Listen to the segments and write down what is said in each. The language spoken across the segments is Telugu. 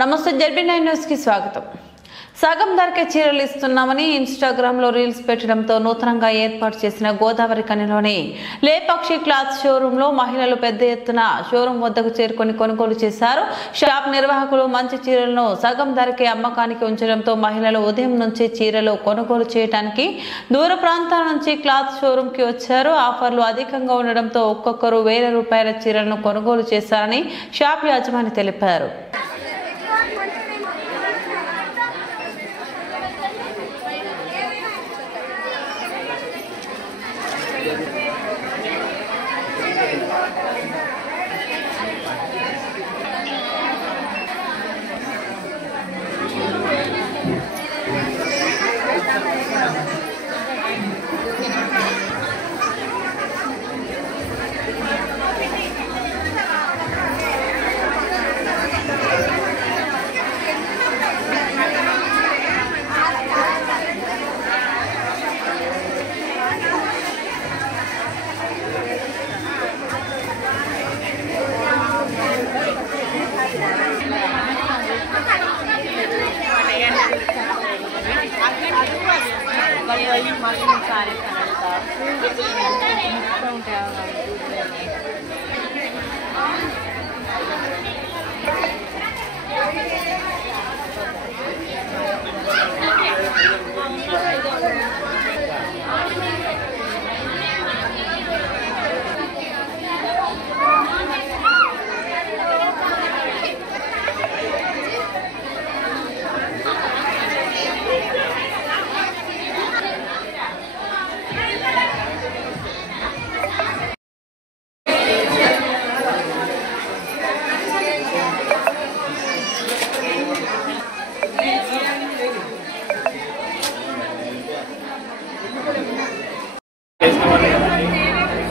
నమస్తే జెడ్బీ9 న్యూస్ కి స్వాగతం. సగం ధరకే చీరలు ఇస్తున్నామని ఇన్‌స్టాగ్రామ్ లో రీల్స్ పెట్టడంతో నూతనంగా ఏర్పాటు చేసిన గోదావరి కనిలోని లేపక్షి క్లాత్ షోరూమ్ లో మహిళలు పెద్ద ఎత్తున షోరూమ్ వద్దకు చేరుకొని కొనుగోలు చేశారు. షాప్ నిర్వాహకులు మంచి చీరలను సగం ధరకే అమ్మకానికి ఉంచడంతో మహిళలు ఉదయం నుంచి చీరలు కొనుగోలు చేయడానికి దూర ప్రాంతాల నుంచి క్లాత్ షోరూమ్ కి వచ్చారు. ఆఫర్లు అధికంగా ఉండడంతో ఒక్కొక్కరు ₹1000 చీరలను కొనుగోలు చేశారని షాప్ యజమాని తెలిపారు.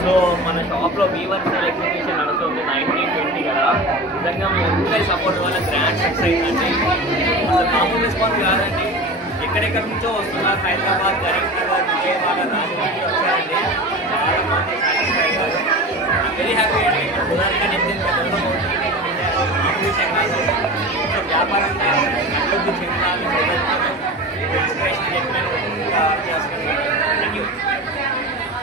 సో మన షాప్లో V1 సేల్ ఎగ్జిబిషన్ నడుస్తుంది 1920 కదా. నిజంగా మీ అందరి సపోర్ట్ వల్ల గ్రాండ్ సక్సెస్ అయిందండి. అసలు మామూలు రెస్పాన్స్ కాదండి. ఎక్కడెక్కడ నుంచో వస్తున్నారు. హైదరాబాద్, కరీంనగర్, విజయవాడ, రాజమండ్రి వచ్చారండి. చాలా మంది సాటిస్ఫై అయ్యారు. వెరీ హ్యాపీ అండి. ఉదాహరణ వ్యాపారంగా